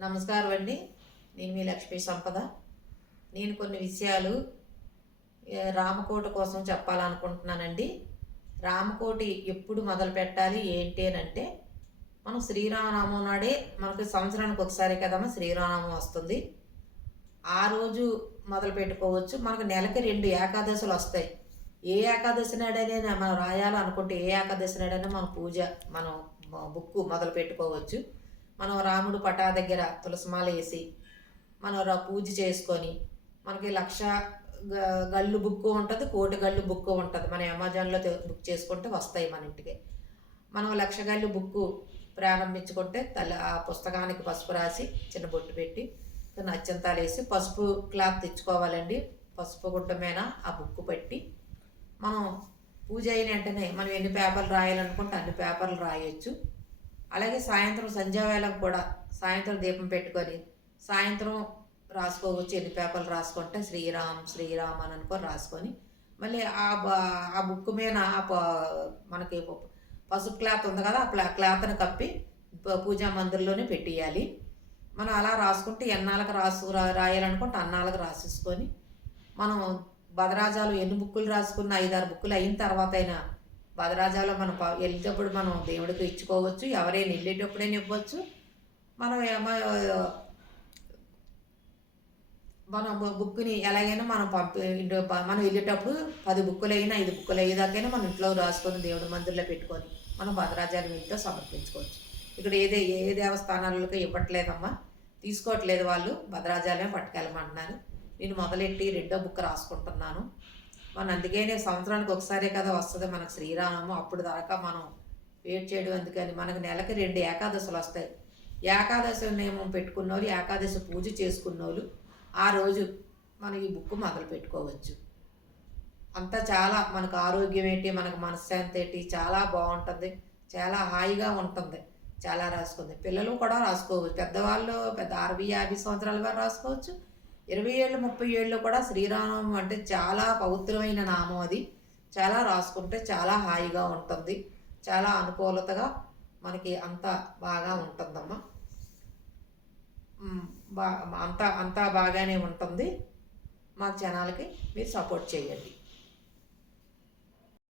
నమస్కారం అండి. నేను మీ లక్ష్మీ సంపద. నేను కొన్ని విషయాలు రామకోట కోసం చెప్పాలనుకుంటున్నానండి. రామకోటి ఎప్పుడు మొదలు పెట్టాలి ఏంటి అని అంటే మనం శ్రీరామనామం నాడే మనకు సంవత్సరానికి ఒకసారి కదమ్మా శ్రీరామనామం వస్తుంది. ఆ రోజు మొదలు పెట్టుకోవచ్చు. మనకు నెలకి రెండు ఏకాదశులు వస్తాయి. ఏ ఏకాదశి నాడైనా మనం రాయాలనుకుంటే ఏ ఏకాదశి నాడైనా మన పూజ మనం బుక్ మొదలు పెట్టుకోవచ్చు. మనం రాముడు పటా దగ్గర తులసిమాల వేసి మనం పూజ చేసుకొని మనకి లక్ష గ- గళ్ళు బుక్ ఉంటుంది కోటి గళ్ళు బుక్ ఉంటుంది. మనం అమెజాన్లో బుక్ చేసుకుంటే వస్తాయి మన ఇంటికి. మనం లక్ష గళ్ళు బుక్ ప్రారంభించుకుంటే తల ఆ పుస్తకానికి పసుపు రాసి చిన్న బొట్టు పెట్టి అత్యంతాలు వేసి పసుపు క్లాత్ తెచ్చుకోవాలండి. పసుపు గుట్ట మీద ఆ బుక్ పెట్టి మనం పూజ అయిన వెంటనే మనం ఎన్ని పేపర్లు రాయాలనుకుంటే అన్ని పేపర్లు రాయొచ్చు. అలాగే సాయంత్రం సంధ్యావేళకు కూడా సాయంత్రం దీపం పెట్టుకొని సాయంత్రం రాసుకోవచ్చు ఎన్ని పేపర్లు రాసుకుంటే శ్రీరామ్ శ్రీరామ్ అని అనుకొని రాసుకొని మళ్ళీ ఆ బ- ఆ బుక్ మీద ఆ ప- మనకి పసుపు క్లాత్ ఉంది కదా ఆ ప్లా- క్లాత్ని కప్పి ప- పూజా మందిర్లోనే పెట్టేయాలి. మనం అలా రాసుకుంటే ఎన్నాళ్ళకి రాసు రాయాలనుకుంటే అన్నాళ్ళకి రాసేసుకొని మనం భదరాజాలు ఎన్ని బుక్కులు రాసుకున్న ఐదారు బుక్కులు అయిన తర్వాత అయినా భద్రాజాలో మనం ప- వెళ్ళేటప్పుడు మనం దేవుడికి ఇచ్చుకోవచ్చు. ఎవరైనా వెళ్ళేటప్పుడైనా ఇవ్వచ్చు మనం ఏమో మన బుక్ని ఎలాగైనా మనం పంపి మనం వెళ్ళేటప్పుడు పది బుక్కులు అయినా ఐదు బుక్కులు అయ్యేదాకైనా మనం ఇంట్లో రాసుకొని దేవుడి మందిర్లో పెట్టుకొని మనం భద్రాచార్య వెళ్తే సమర్పించుకోవచ్చు. ఇక్కడ ఏదే ఏ దేవస్థానాలకు ఇవ్వట్లేదమ్మా. తీసుకోవట్లేదు వాళ్ళు. భద్రాచార్యం పట్టుకెళ్ళమంటున్నారు. నేను మొదలెట్టి రెండో బుక్ రాసుకుంటున్నాను. మన అందుకనే సంవత్సరానికి ఒకసారే కదా వస్తుంది మనకు శ్రీరామము అప్పుడు దాకా మనం వెయిట్ చేయడం అందుకని మనకు నెలకి రెండు ఏకాదశులు వస్తాయి. ఏకాదశి నియమం పెట్టుకున్న వాళ్ళు ఏకాదశి పూజ చేసుకున్న వాళ్ళు ఆ రోజు మనం ఈ బుక్ మొదలు పెట్టుకోవచ్చు. అంతా చాలా మనకు ఆరోగ్యం ఏంటి మనకు మనశ్శాంతి ఏంటి చాలా బాగుంటుంది చాలా హాయిగా ఉంటుంది చాలా రాసుకుంది. పిల్లలు కూడా రాసుకోవచ్చు. పెద్దవాళ్ళు పెద్ద అరవై యాభై సంవత్సరాల వారు రాసుకోవచ్చు. ఇరవై ఏళ్ళు ముప్పై ఏళ్ళు కూడా శ్రీరామం అంటే చాలా పవిత్రమైన నామం అది. చాలా రాసుకుంటే చాలా హాయిగా ఉంటుంది. చాలా అనుకూలతగా మనకి అంతా బాగా ఉంటుందమ్మా. బా అంతా అంతా బాగానే ఉంటుంది. మా ఛానల్కి మీరు సపోర్ట్ చేయండి.